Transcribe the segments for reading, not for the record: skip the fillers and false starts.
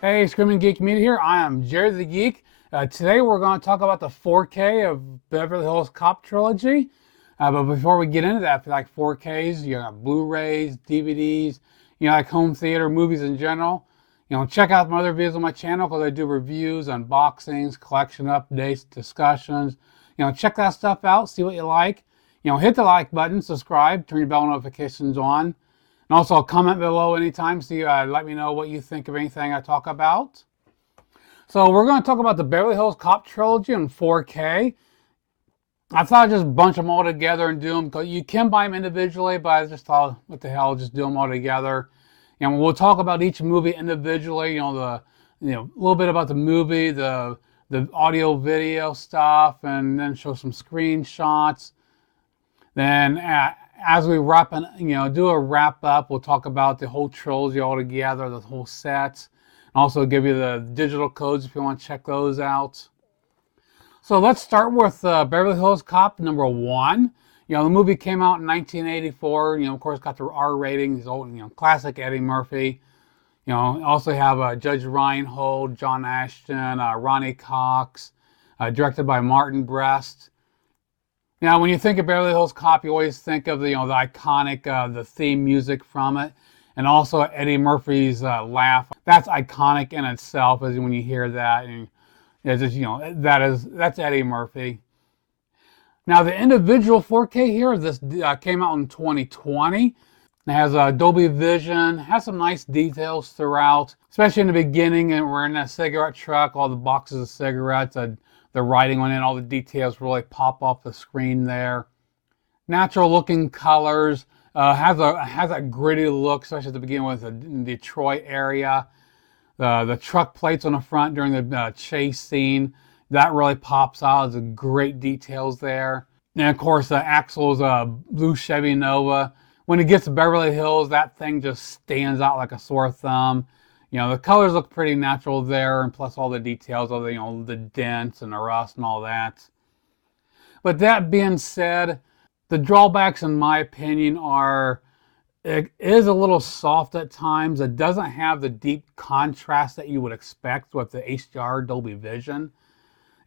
Hey, Screaming Geek Media here. I am Jerry the Geek. Today we're going to talk about the 4K of Beverly Hills Cop Trilogy. But before we get into that, if you like 4Ks, you got Blu-rays, DVDs, you like home theater movies in general, check out my other videos on my channel because I do reviews, unboxings, collection updates, discussions. Check that stuff out, see what you like. Hit the like button, subscribe, turn your bell notifications on. And also comment below anytime, so let me know what you think of anything I talk about. So we're going to talk about the Beverly Hills Cop Trilogy in 4K. I thought I'd just bunch them all together and do them, because you can buy them individually, but I just thought, what the hell, just do them all together. And we'll talk about each movie individually, a little bit about the movie, the audio video stuff, and then show some screenshots. Then as we do a wrap up, we'll talk about the whole trilogy all together, the whole set, and also give you the digital codes if you want to check those out. So let's start with Beverly Hills Cop #1. The movie came out in 1984. Of course, got the R rating. These old, classic Eddie Murphy. Also have Judge Reinhold, John Ashton, Ronnie Cox, directed by Martin Brest. Now, when you think of Beverly Hills Cop, you always think of the iconic the theme music from it, and also Eddie Murphy's laugh. That's iconic in itself, as when you hear that, and it's just, that's Eddie Murphy. Now, the individual 4K here, this came out in 2020. It has Dolby Vision, has some nice details throughout, especially in the beginning, and we're in a cigarette truck, all the boxes of cigarettes. The writing on it, all the details really pop off the screen there. Natural looking colors, has a gritty look, especially at the beginning with the Detroit area. The truck plates on the front during the chase scene, that really pops out. There's great details there. And of course, the axle's blue Chevy Nova. When it gets to Beverly Hills, that thing just stands out like a sore thumb. The colors look pretty natural there, and plus all the details of the dents and the rust and all that. But that being said, the drawbacks, in my opinion, are it is a little soft at times. It doesn't have the deep contrast that you would expect with the HDR Dolby Vision.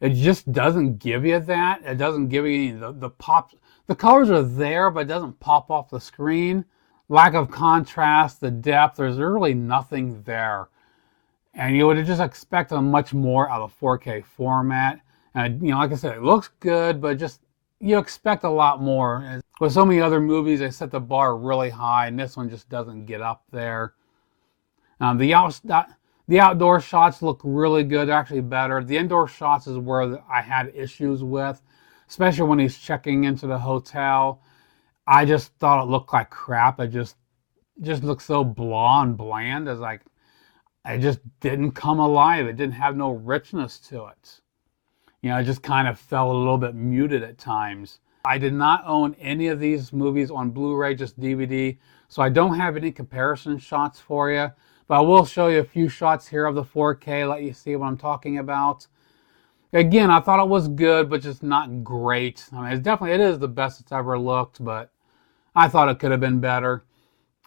It just doesn't give you that. It doesn't give you the pop. The colors are there, but it doesn't pop off the screen. Lack of contrast, the depth, there's really nothing there. And you would just expect much more out of 4K format. And like I said, it looks good, but just you expect a lot more. With so many other movies, they set the bar really high, and this one just doesn't get up there. The outdoor shots look really good, they're actually better. The indoor shots is where I had issues with, especially when he's checking into the hotel. I just thought it looked like crap. It just looked so blah and bland. It's like it just didn't come alive. It didn't have no richness to it. It just kind of felt a little bit muted at times. I did not own any of these movies on Blu-ray, just DVD, so I don't have any comparison shots for you. But I will show you a few shots here of the 4K, let you see what I'm talking about. Again, I thought it was good, but just not great. I mean, it is the best it's ever looked, but I thought it could have been better.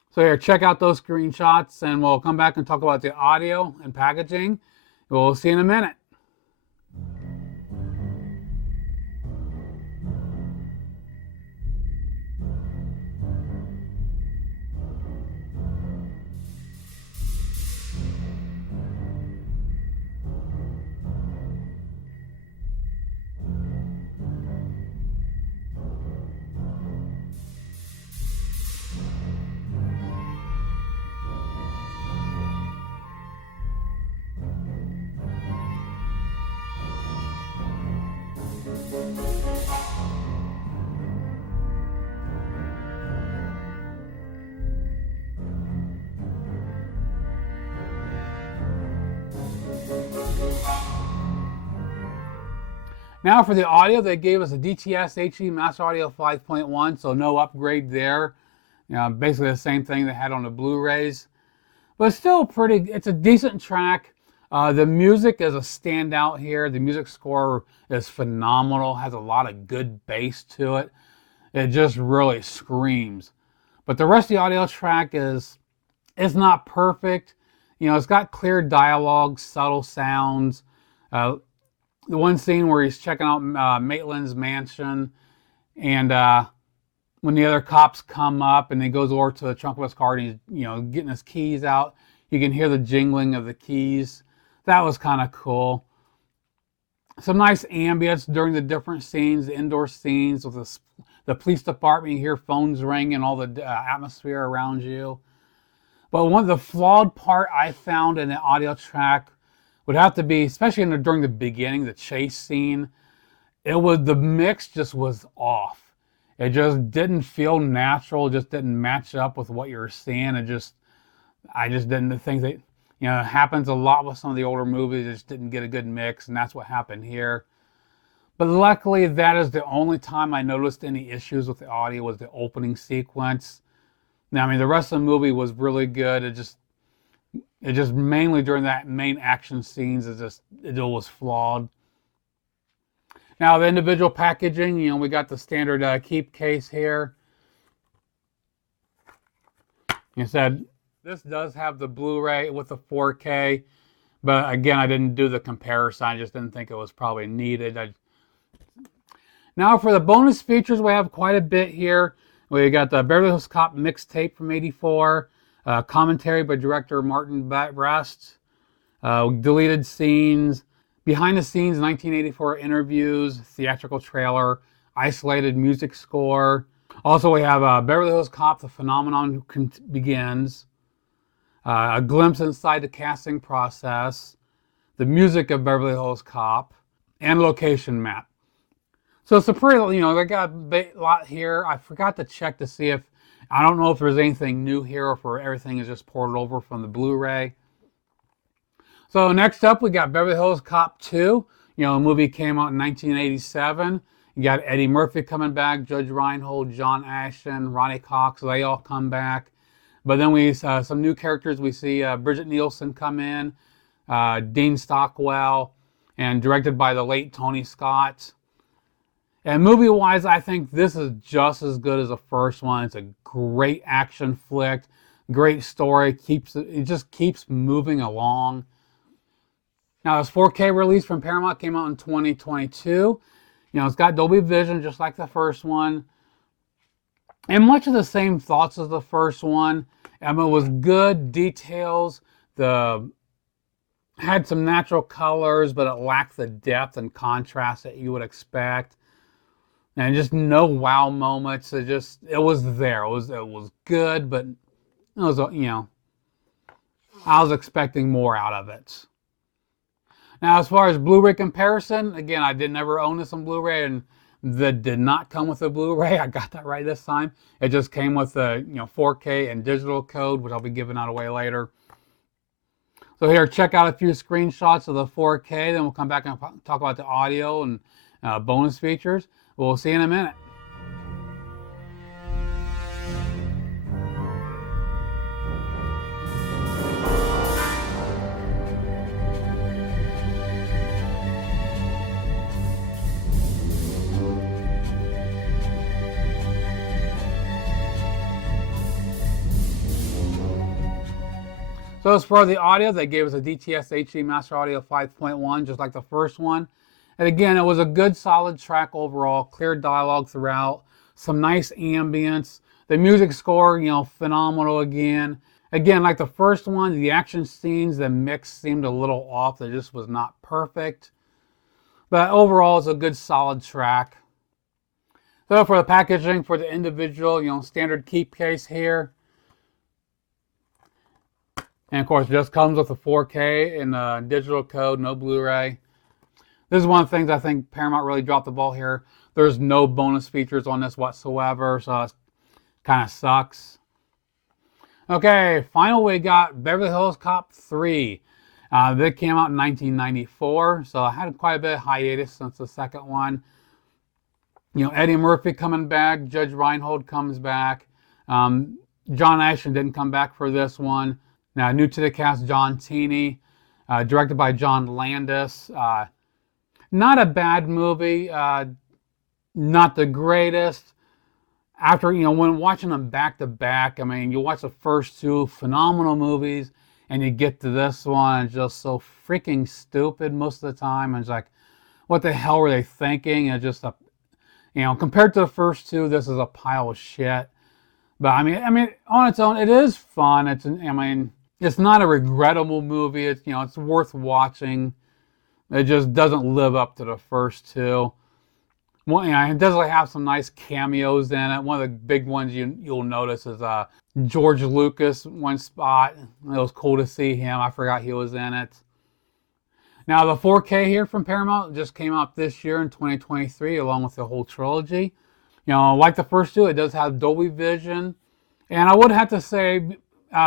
So here, check out those screenshots, and we'll come back and talk about the audio and packaging. We'll see you in a minute. Now for the audio, they gave us a DTS HE Master Audio 5.1, so no upgrade there. Basically the same thing they had on the Blu-rays. But it's still it's a decent track. The music is a standout here. The music score is phenomenal, has a lot of good bass to it. It just really screams. But the rest of the audio track it's not perfect. You know, it's got clear dialogue, subtle sounds. The one scene where he's checking out Maitland's mansion, and when the other cops come up and he goes over to the trunk of his car and he's, you know, getting his keys out, you can hear the jingling of the keys. That was kind of cool. Some nice ambience during the different scenes, the indoor scenes with the police department. You hear phones ring and all the atmosphere around you. But one of the flawed part I found in the audio track would have to be, especially during the beginning, the chase scene. The mix just was off. It just didn't feel natural. It just didn't match up with what you were seeing. I just didn't think that, you know, it happens a lot with some of the older movies. It just didn't get a good mix, and that's what happened here. But luckily, that is the only time I noticed any issues with the audio was the opening sequence. Now, I mean, the rest of the movie was really good. It just mainly during that main action scenes, it was flawed. Now, the individual packaging, you know, we got the standard keep case here. You said this does have the Blu-ray with the 4K, but again, I didn't do the comparison. I just didn't think it was probably needed. Now, for the bonus features, we have quite a bit here. We got the Beverly Hills Cop mixtape from '84, commentary by director Martin Brest, deleted scenes, behind the scenes 1984 interviews, theatrical trailer, isolated music score. Also, we have Beverly Hills Cop, The Phenomenon Begins, a glimpse inside the casting process, the music of Beverly Hills Cop, and location map. So it's a pretty, you know, they got a lot here. I forgot to check to see if, I don't know if there's anything new here or if everything is just ported over from the Blu-ray. So next up, we got Beverly Hills Cop 2. You know, the movie came out in 1987. You got Eddie Murphy coming back, Judge Reinhold, John Ashton, Ronnie Cox, they all come back. But then we some new characters. We see Bridget Nielsen come in, Dean Stockwell, and directed by the late Tony Scott. And movie-wise, I think this is just as good as the first one. It's a great action flick, great story. It just keeps moving along. Now, this 4K release from Paramount came out in 2022. You know, it's got Dolby Vision just like the first one. And much of the same thoughts as the first one. It was good details. Had some natural colors, but it lacked the depth and contrast that you would expect. And just no wow moments. It was there. It was good, but it was, you know, I was expecting more out of it. Now, as far as Blu-ray comparison, again, I did never own this on Blu-ray, and that did not come with a Blu-ray. I got that right this time. It just came with the 4K and digital code, which I'll be giving out away later. So here, check out a few screenshots of the 4K. Then we'll come back and talk about the audio and bonus features. We'll see you in a minute. So as for the audio, they gave us a DTS HD Master Audio 5.1, just like the first one. And again, it was a good, solid track overall, clear dialogue throughout, some nice ambience. The music score, you know, phenomenal again. Again, like the first one, the action scenes, the mix seemed a little off. It just was not perfect. But overall, it's a good, solid track. So for the packaging, for the individual, you know, standard keep case here. And of course, it just comes with a 4K and digital code, no Blu-ray. This is one of the things I think Paramount really dropped the ball here. There's no bonus features on this whatsoever, so it kind of sucks. Okay, final we got Beverly Hills Cop 3. That came out in 1994, so I had quite a bit of hiatus since the second one. You know, Eddie Murphy coming back, Judge Reinhold comes back. John Ashton didn't come back for this one. Now, new to the cast, John Tini, directed by John Landis. Not a bad movie, not the greatest. After, you know, when watching them back to back, I mean, you watch the first two phenomenal movies, and you get to this one, it's just so freaking stupid most of the time. And it's like, what the hell were they thinking? And just compared to the first two, this is a pile of shit. But I mean, on its own, it is fun. It's not a regrettable movie. It's worth watching. It just doesn't live up to the first two. Well, it does have some nice cameos in it. One of the big ones you'll notice is George Lucas, one spot. It was cool to see him. I forgot he was in it. Now, the 4K here from Paramount just came out this year in 2023, along with the whole trilogy. Like the first two, it does have Dolby Vision. And I would have to say,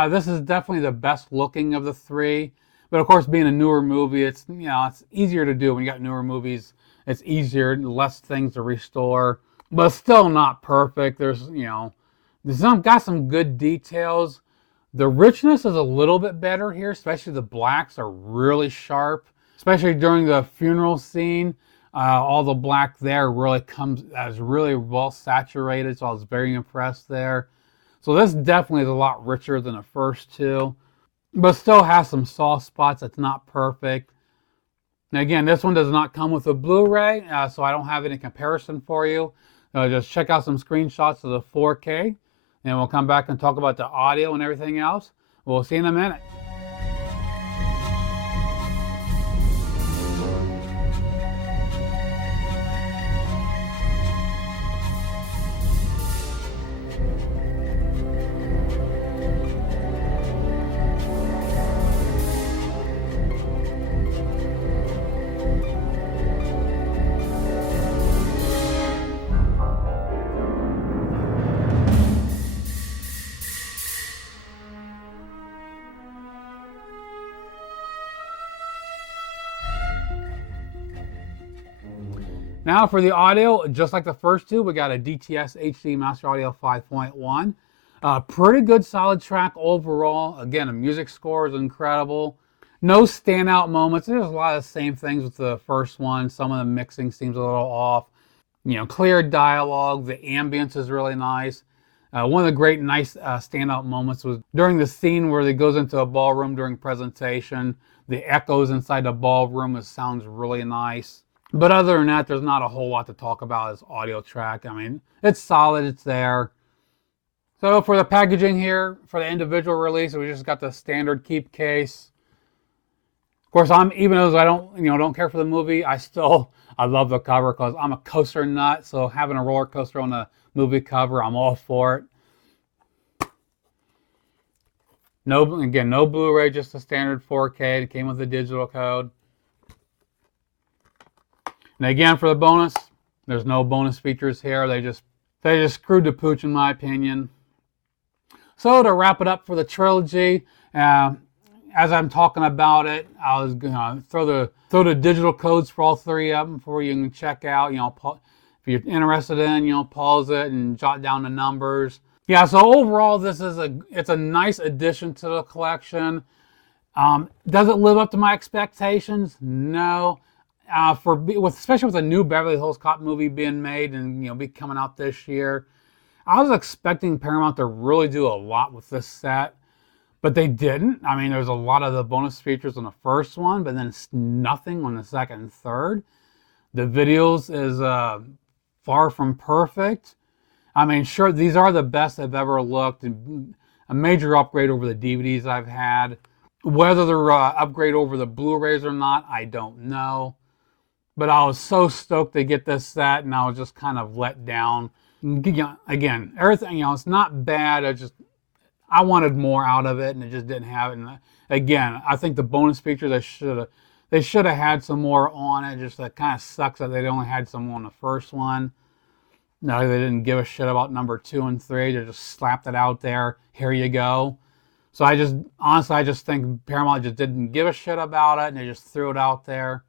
this is definitely the best looking of the three. But of course, being a newer movie, it's easier to do when you got newer movies. It's easier, less things to restore, but still not perfect. There's got some good details. The richness is a little bit better here, especially the blacks are really sharp, especially during the funeral scene. All the black there really comes as really well saturated, so I was very impressed there. So this definitely is a lot richer than the first two, but still has some soft spots. It's not perfect. Now again, this one does not come with a Blu-ray, so I don't have any comparison for you. Just check out some screenshots of the 4K, and we'll come back and talk about the audio and everything else. We'll see you in a minute. Now for the audio, just like the first two, we got a DTS HD Master Audio 5.1. Pretty good solid track overall. Again, the music score is incredible. No standout moments. There's a lot of the same things with the first one. Some of the mixing seems a little off. Clear dialogue. The ambience is really nice. One of the great nice standout moments was during the scene where it goes into a ballroom during presentation. The echoes inside the ballroom, it sounds really nice. But other than that, there's not a whole lot to talk about as audio track. It's solid, it's there. So for the packaging here, for the individual release, we just got the standard keep case. Of course, even though I don't care for the movie, I love the cover because I'm a coaster nut. So having a roller coaster on the movie cover, I'm all for it. No Blu-ray, just a standard 4K. It came with the digital code. And again, for the bonus, there's no bonus features here. They just screwed the pooch, in my opinion. So to wrap it up for the trilogy, as I'm talking about it, I was gonna throw the digital codes for all three of them for you can check out. If you're interested in, pause it and jot down the numbers. Yeah. So overall, it's a nice addition to the collection. Does it live up to my expectations? No. Especially with a new Beverly Hills Cop movie being made and be coming out this year, I was expecting Paramount to really do a lot with this set, but they didn't. There's a lot of the bonus features on the first one, but then nothing on the second and third. The videos is far from perfect. Sure, these are the best I've ever looked, and a major upgrade over the DVDs I've had. Whether they're upgrade over the Blu-rays or not, I don't know. But I was so stoked to get this set, and I was just kind of let down. Again, everything, it's not bad. I wanted more out of it, and it just didn't have it. And again, I think the bonus features, they should have had some more on it. Just that kind of sucks that they only had some on the first one. No, they didn't give a shit about number 2 and 3. They just slapped it out there. Here you go. So I just think Paramount just didn't give a shit about it, and they just threw it out there.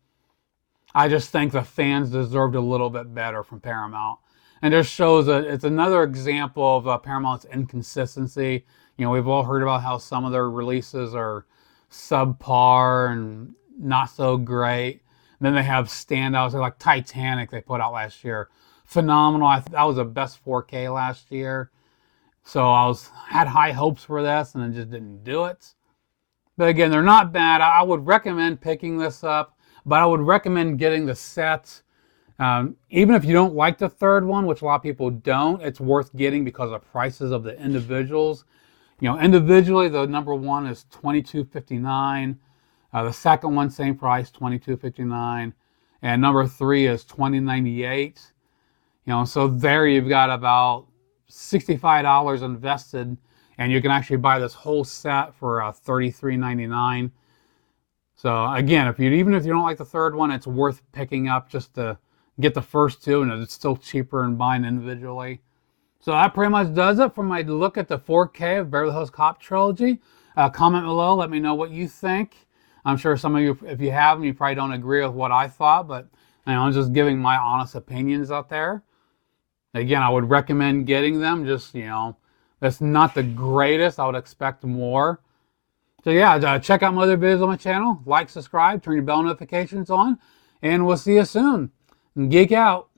I just think the fans deserved a little bit better from Paramount. And just shows that it's another example of Paramount's inconsistency. We've all heard about how some of their releases are subpar and not so great. And then they have standouts like Titanic they put out last year. Phenomenal. That was the best 4K last year. So I had high hopes for this, and it just didn't do it. But again, they're not bad. I would recommend picking this up, but I would recommend getting the set. Even if you don't like the third one, which a lot of people don't, it's worth getting because of prices of the individuals. You know, individually, the number one is $22.59. The second one, same price, $22.59. And number three is $20.98. You know, so there you've got about $65 invested, and you can actually buy this whole set for $33.99. So again, even if you don't like the third one, it's worth picking up just to get the first two, and it's still cheaper than buying individually. So that pretty much does it for my look at the 4K of Beverly Hills Cop Trilogy. Comment below, let me know what you think. I'm sure some of you, if you have them, you probably don't agree with what I thought, but you know, I'm just giving my honest opinions out there. Again, I would recommend getting them. Just, you know, that's not the greatest. I would expect more. So yeah, check out my other videos on my channel. Like, subscribe, turn your bell notifications on, and we'll see you soon. Geek out.